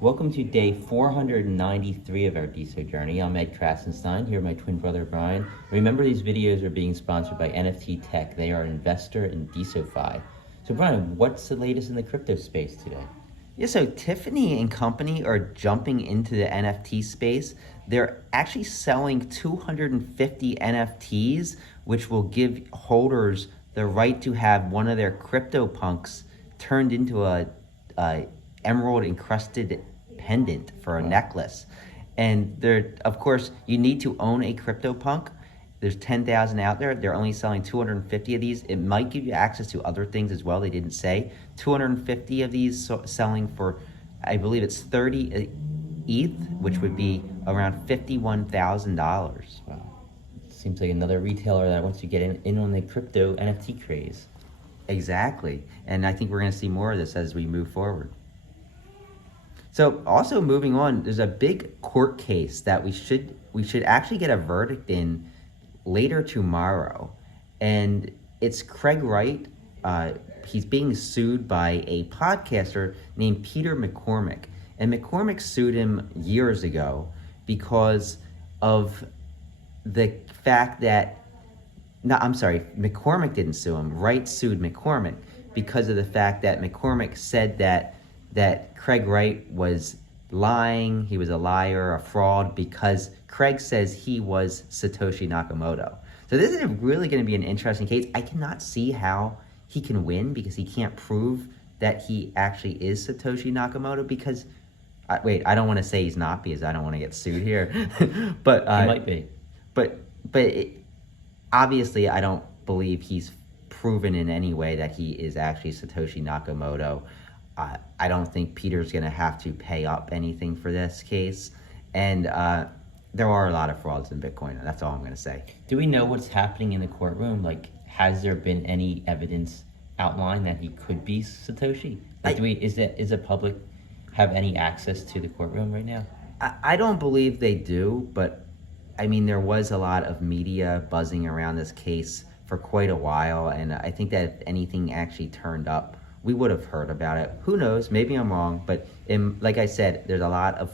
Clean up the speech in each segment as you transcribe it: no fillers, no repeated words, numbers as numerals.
Welcome to day 493 of our DeSo journey. I'm Ed Krasenstein, here with my twin brother Brian. Remember, these videos are being sponsored by NFT Tech. They are an investor in DeSoFi. So Brian, what's the latest in the crypto space today? Yeah, so Tiffany and company are jumping into the NFT space. They're actually selling 250 NFTs, which will give holders the right to have one of their CryptoPunks turned into a emerald encrusted pendant for a necklace. And there, of course, you need to own a CryptoPunk. There's 10,000 out there. They're only selling 250 of these. It might give you access to other things as well. They didn't say. 250 of these selling for, I believe it's 30 ETH, which would be around $51,000. Wow. Seems like another retailer that wants to get in on the crypto NFT craze. Exactly. And I think we're going to see more of this as we move forward. So also moving on, there's a big court case that we should actually get a verdict in later tomorrow. And it's Craig Wright. He's being sued by a podcaster named Peter McCormick. And McCormick sued him years ago because of the fact that, no, I'm sorry, McCormick didn't sue him. Wright sued McCormick because of the fact that McCormick said that Craig Wright was lying, he was a liar, a fraud, because Craig says he was Satoshi Nakamoto. So this is really going to be an interesting case. I cannot see how he can win because he can't prove that he actually is Satoshi Nakamoto because, I don't want to say he's not because I don't want to get sued here. But He might be. But obviously I don't believe he's proven in any way that he is actually Satoshi Nakamoto. I don't think Peter's going to have to pay up anything for this case. And there are a lot of frauds in Bitcoin. That's all I'm going to say. Do we know what's happening in the courtroom? Like, has there been any evidence outlined that he could be Satoshi? Like, is the public have any access to the courtroom right now? I don't believe they do, but I mean, there was a lot of media buzzing around this case for quite a while. And I think that if anything actually turned up, we would have heard about it. Who knows? Maybe I'm wrong, but like I said, there's a lot of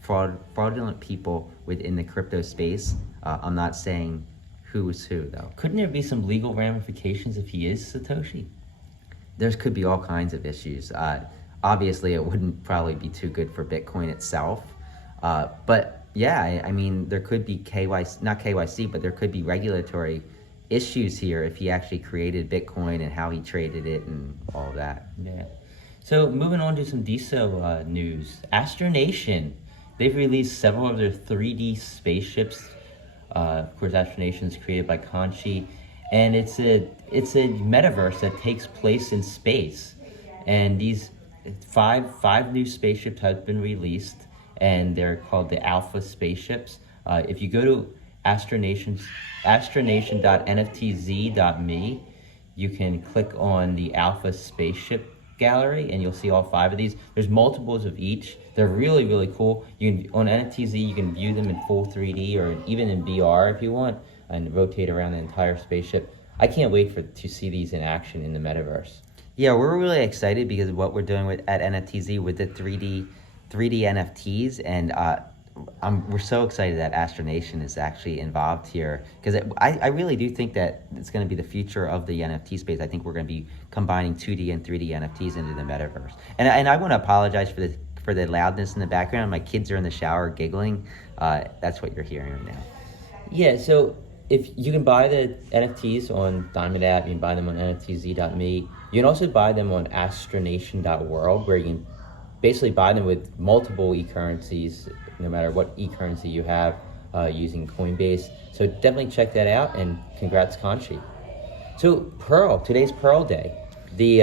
fraudulent people within the crypto space. I'm not saying who is who, though. Couldn't there be some legal ramifications if he is Satoshi? There could be all kinds of issues. Obviously, it wouldn't probably be too good for Bitcoin itself. But yeah, I mean, there could be not KYC, but there could be regulatory issues here if he actually created Bitcoin and how he traded it and all of that. Yeah. So moving on to some DeSo news. Astronation, they've released several of their 3D spaceships. Of course, Astronation is created by Conchi, and it's a metaverse that takes place in space. And these five new spaceships have been released, and they're called the Alpha spaceships. If you go to astronation.nftz.me, you can click on the Alpha spaceship gallery and you'll see all 5 of these. There's multiples of each. They're really, really cool. On NFTZ, you can view them in full 3D or even in VR if you want and rotate around the entire spaceship. I can't wait to see these in action in the metaverse. Yeah, we're really excited because of what we're doing at NFTZ with the 3D NFTs, and we're so excited that Astronation is actually involved here because I really do think that it's going to be the future of the NFT space. I think we're going to be combining 2D and 3D NFTs into the metaverse. And I want to apologize for the loudness in the background. My kids are in the shower giggling. That's what you're hearing right now. Yeah, so if you can buy the NFTs on Diamond app, you can buy them on nftz.me. You can also buy them on astronation.world, where you can basically buy them with multiple e-currencies, no matter what e-currency you have, using Coinbase. So definitely check that out, and congrats, Conchi. So Pearl, today's Pearl Day. The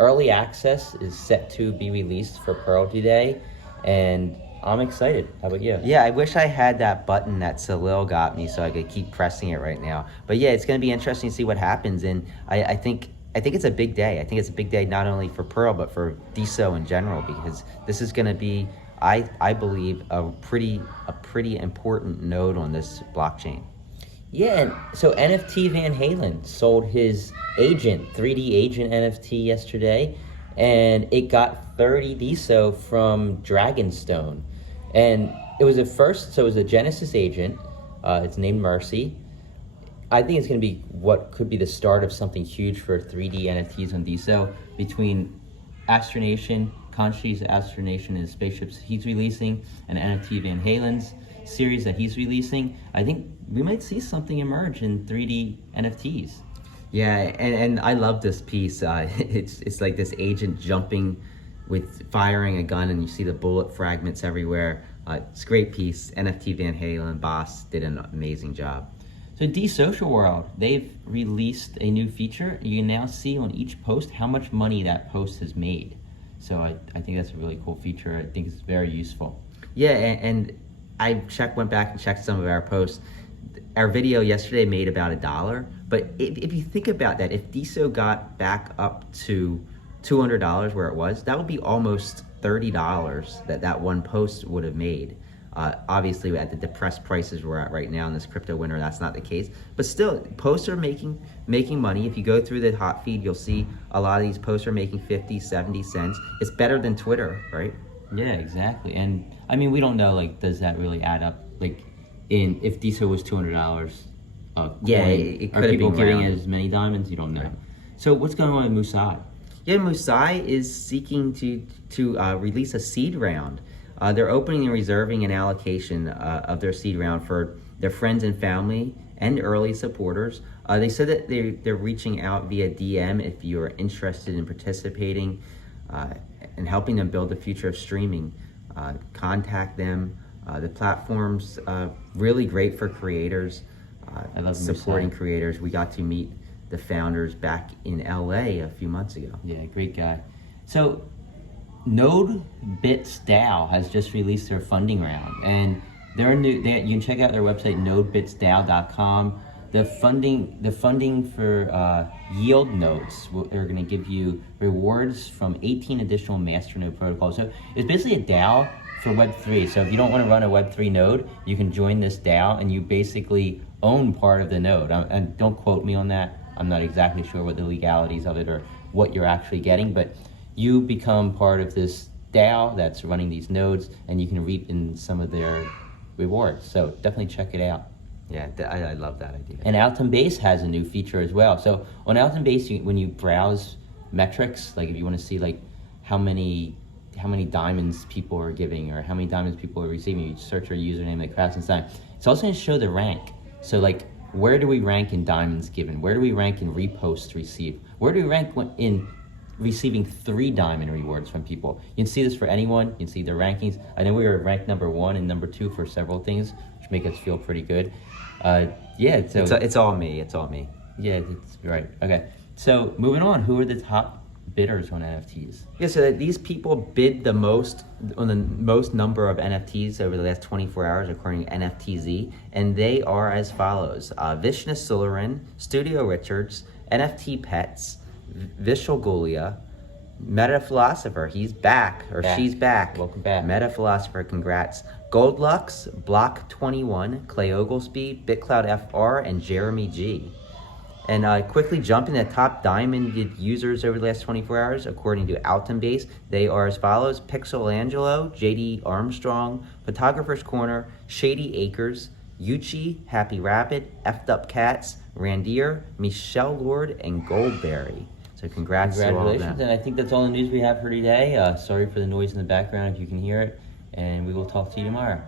early access is set to be released for Pearl today, and I'm excited. How about you? Yeah, I wish I had that button that Salil got me so I could keep pressing it right now. But yeah, it's going to be interesting to see what happens, and I think it's a big day. I think it's a big day not only for Pearl but for DeSo in general, because this is going to be, I believe, a pretty important node on this blockchain. Yeah, and so NFT Van Halen sold his agent, 3D agent NFT yesterday, and it got 30 DeSo from Dragonstone. And it was so it was a Genesis agent. It's named Mercy. I think it's going to be what could be the start of something huge for 3D NFTs on DeSo between Astronation, Conscious Astronation and Spaceships he's releasing, and NFT Van Halen's series that he's releasing. I think we might see something emerge in 3D NFTs. Yeah, and I love this piece. It's like this agent jumping with firing a gun, and you see the bullet fragments everywhere. It's a great piece. NFT Van Halen, Boss did an amazing job. So DeSocial World, they've released a new feature. You can now see on each post how much money that post has made. So I think that's a really cool feature. I think it's very useful. Yeah, and I went back and checked some of our posts. Our video yesterday made about $1, but if you think about that, if DeSo got back up to $200 where it was, that would be almost $30 that one post would have made. Obviously, at the depressed prices we're at right now in this crypto winter, that's not the case. But still, posts are making money. If you go through the hot feed, you'll see a lot of these posts are making 50, 70 cents. It's better than Twitter, right? Yeah, exactly. And I mean, we don't know, like, does that really add up? Like, if DeSo was $200, yeah, it could are have people been giving round. as many diamonds? You don't know. Right. So what's going on with Musai? Yeah, Musai is seeking to release a seed round. They're opening and reserving an allocation of their seed round for their friends and family and early supporters. They said that they're reaching out via DM if you are interested in participating and helping them build the future of streaming. Contact them. The platform's really great for creators. I love supporting Musai. creators. We got to meet the founders back in LA a few months ago. Yeah, great guy. So NodeBits DAO has just released their funding round, and you can check out their website, nodebitsdao.com. The funding for yield nodes, they're going to give you rewards from 18 additional masternode protocols. So it's basically a DAO for Web3. So if you don't want to run a Web3 node, you can join this DAO, and you basically own part of the node. And don't quote me on that. I'm not exactly sure what the legalities of it or what you're actually getting, but you become part of this DAO that's running these nodes, and you can reap in some of their rewards. So definitely check it out. Yeah, I love that idea. And Alton Base has a new feature as well. So on Alton Base, when you browse metrics, like if you want to see like how many diamonds people are giving or how many diamonds people are receiving, you search your username like Crafts and Sign. It's also going to show the rank. So like, where do we rank in diamonds given? Where do we rank in reposts received? Where do we rank in receiving 3 diamond rewards from people? You can see this for anyone. You can see their rankings. I know we were ranked number 1 and number 2 for several things, which make us feel pretty good. Yeah, so it's all me. It's all me. Yeah, that's right. Okay, so moving on. Who are the top bidders on NFTs? Yeah, so that these people bid the most on the most number of NFTs over the last 24 hours, according to NFTZ, and they are as follows: Vishnu Sularin, Studio Richards, NFT Pets, Vishal Gulia, Meta Philosopher, he's back, or she's back. Welcome back. Meta Philosopher, congrats. Goldlux, Block 21, Clay Oglesby, BitCloud FR, and Jeremy G. And quickly jumping the top diamonded users over the last 24 hours, according to Alton Base, they are as follows: Pixel Angelo, JD Armstrong, Photographer's Corner, Shady Acres, Yuchi, Happy Rapid, F'd Up Cats, Randier, Michelle Lord, and Goldberry. So congrats to all of Congratulations, them. and I think that's all the news we have for today. Sorry for the noise in the background if you can hear it, and we will talk to you tomorrow.